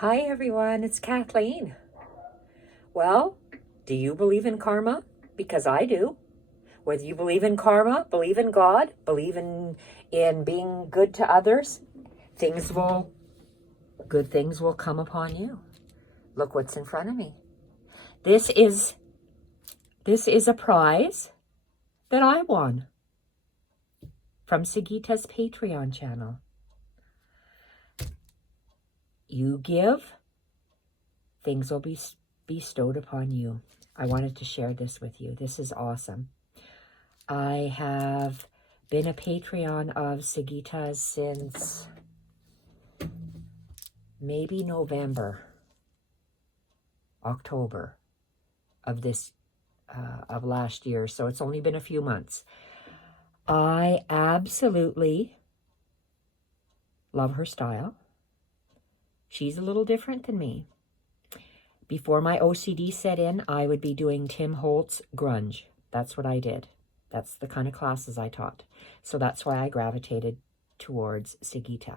Hi everyone, it's Kathleen. Well, do you believe in karma? Because I do. Whether you believe in karma, believe in God, believe in being good to others, good things will come upon you. Look what's in front of me. This is a prize that I won from Sagita's Patreon channel. You give, things will be bestowed upon you. I wanted to share this with you. This is awesome. I have been a Patreon of Sagita's since maybe October of last year. So it's only been a few months. I absolutely love her style. She's a little different than me. Before my OCD set in, I would be doing Tim Holtz grunge. That's what I did. That's the kind of classes I taught. So that's why I gravitated towards Sagita.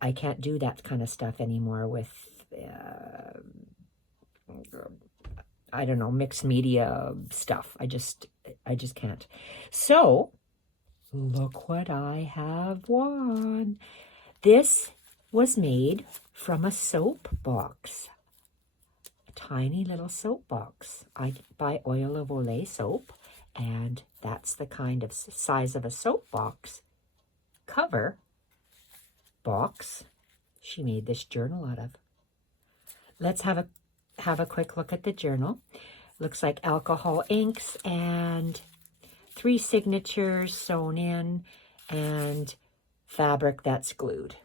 I can't do that kind of stuff anymore with, I don't know, mixed media stuff. I just can't. So, look what I have won. This was made from a soap box. A tiny little soap box. I buy Oil of Olay soap, and that's the kind of size of a soap box cover box she made this journal out of. Let's have a quick look at the journal. Looks like alcohol inks and 3 signatures sewn in and fabric that's glued.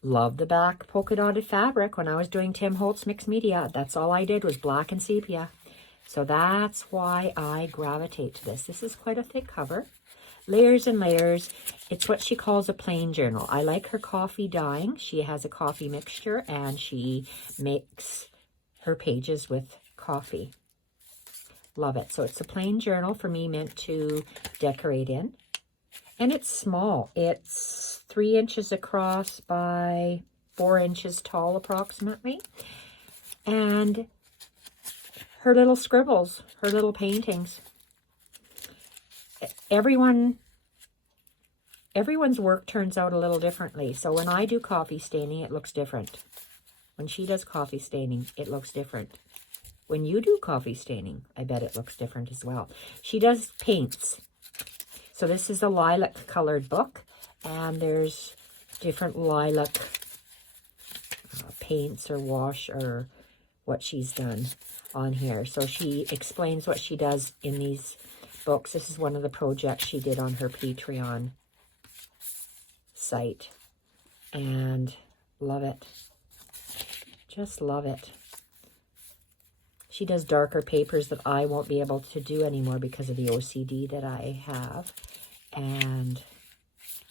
Love the back polka dotted fabric. When I was doing Tim Holtz mixed media, that's all I did was black and sepia. So that's why I gravitate to this. This is quite a thick cover. Layers and layers. It's what she calls a plain journal. I like her coffee dyeing. She has a coffee mixture and she makes her pages with coffee. Love it. So it's a plain journal for me, meant to decorate in. And it's small. It's 3 inches across by 4 inches tall approximately. And her little scribbles, her little paintings. Everyone's work turns out a little differently. So when I do coffee staining, it looks different. When she does coffee staining, it looks different. When you do coffee staining, I bet it looks different as well. She does paints. So this is a lilac colored book, and there's different lilac paints or wash or what she's done on here. So she explains what she does in these books. This is one of the projects she did on her Patreon site, and love it. Just love it. She does darker papers that I won't be able to do anymore because of the OCD that I have. And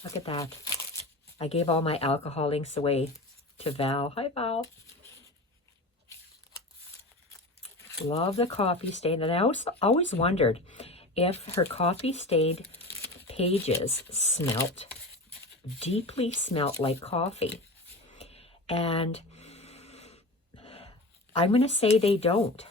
look at that. I gave all my alcohol inks away to Val. Hi, Val. Love the coffee stain. And I always wondered if her coffee stained pages deeply smelt like coffee. And I'm going to say they don't.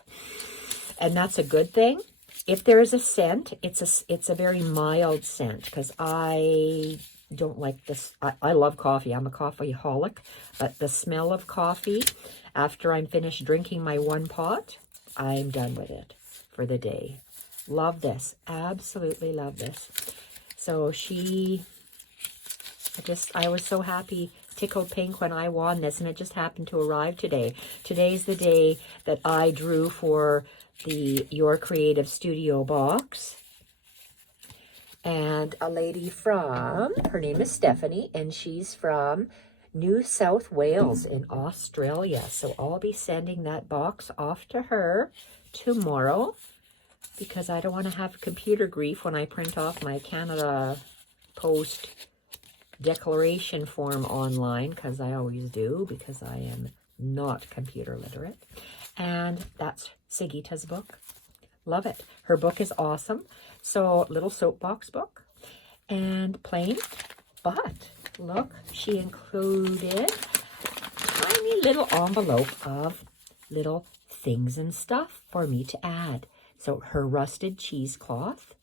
And that's a good thing. If there is a scent, it's a very mild scent, because I don't like this. I love coffee. I'm a coffeeholic. But the smell of coffee, after I'm finished drinking my 1 pot, I'm done with it for the day. Love this. Absolutely love this. So I was so happy, tickled pink when I won this, and it just happened to arrive today. Today's the day that I drew for the Your Creative Studio box. And a lady her name is Stephanie, and she's from New South Wales in Australia. So I'll be sending that box off to her tomorrow, because I don't want to have computer grief when I print off my Canada Post declaration form online, because I always do, because I am not computer literate. And that's Sagita's book. Love it. Her book is awesome. So little soapbox book and plain, but look, she included tiny little envelope of little things and stuff for me to add. So her rusted cheesecloth,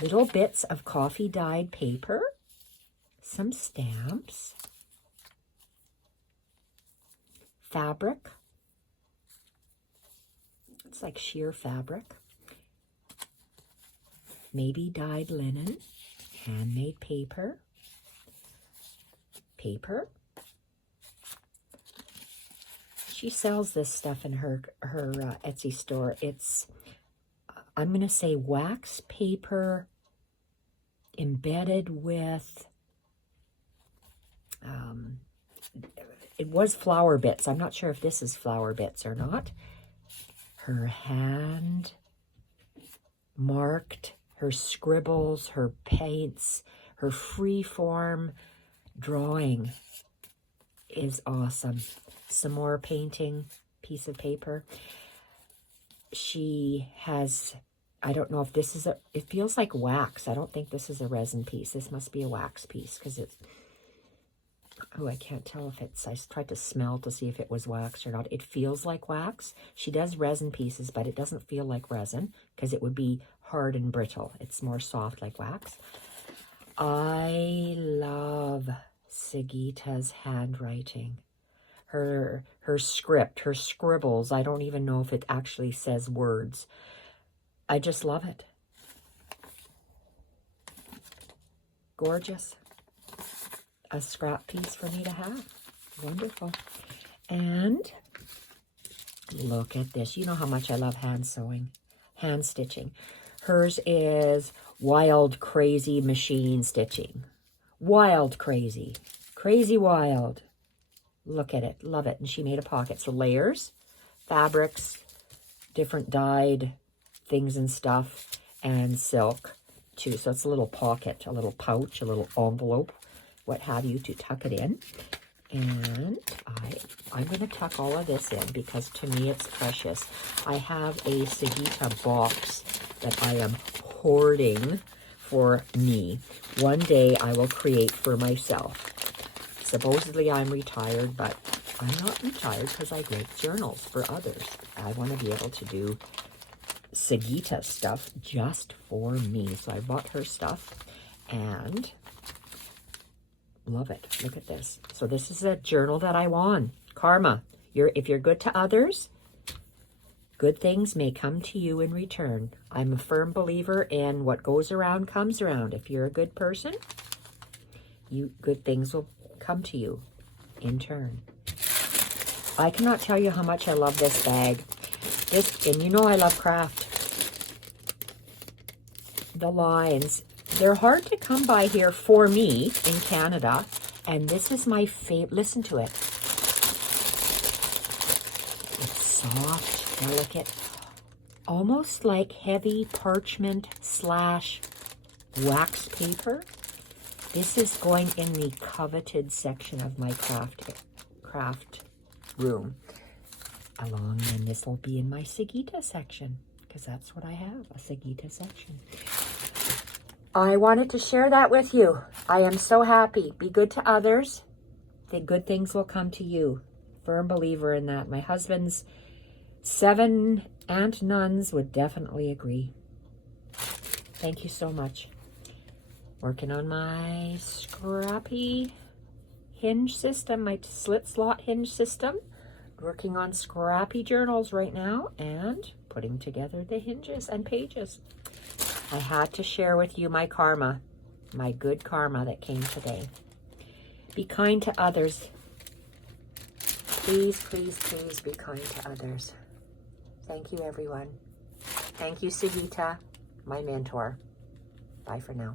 little bits of coffee dyed paper, some stamps, fabric. It's like sheer fabric. Maybe dyed linen, handmade paper, She sells this stuff in her Etsy store. It's, I'm going to say wax paper embedded with, it was flower bits. I'm not sure if this is flower bits or not. Her hand marked, her scribbles, her paints, her free form drawing is awesome. Some more painting, piece of paper. She has, I don't know if this is it feels like wax. I don't think this is a resin piece. This must be a wax piece because it's, oh, I can't tell if it's, I tried to smell to see if it was wax or not. It feels like wax. She does resin pieces, but it doesn't feel like resin because it would be hard and brittle. It's more soft like wax. I love Sigita's handwriting. Her script, her scribbles. I don't even know if it actually says words. I just love it. Gorgeous. A scrap piece for me to have. Wonderful. And look at this. You know how much I love hand sewing, hand stitching. Hers is wild, crazy machine stitching. Wild, crazy. Crazy wild. Look at it. Love it. And she made a pocket. So layers, fabrics, different dyed things and stuff, and silk too. So it's a little pocket, a little pouch, a little envelope, what have you, to tuck it in. And I'm going to tuck all of this in because to me it's precious. I have a Sigita box that I am hoarding for me. One day I will create for myself. Supposedly I'm retired, but I'm not retired because I make journals for others. I want to be able to do Sigita stuff just for me. So I bought her stuff and love it. Look at this. So this is a journal that I won. Karma. If you're good to others, good things may come to you in return. I'm a firm believer in what goes around comes around. If you're a good person, good things will come to you in turn. I cannot tell you how much I love this bag. And you know I love craft. The lines, they're hard to come by here for me in Canada, and this is my favorite. Listen to it. It's soft, delicate, almost like heavy parchment / wax paper. This is going in the coveted section of my craft room. And this will be in my Sigita section, because that's what I have, a Sigita section. I wanted to share that with you. I am so happy. Be good to others. The good things will come to you. Firm believer in that. My husband's 7 aunt nuns would definitely agree. Thank you so much. Working on my scrappy hinge system, my slit slot hinge system. Working on scrappy journals right now and putting together the hinges and pages. I had to share with you my karma, my good karma that came today. Be kind to others. Please, please, please be kind to others. Thank you, everyone. Thank you, Sigita, my mentor. Bye for now.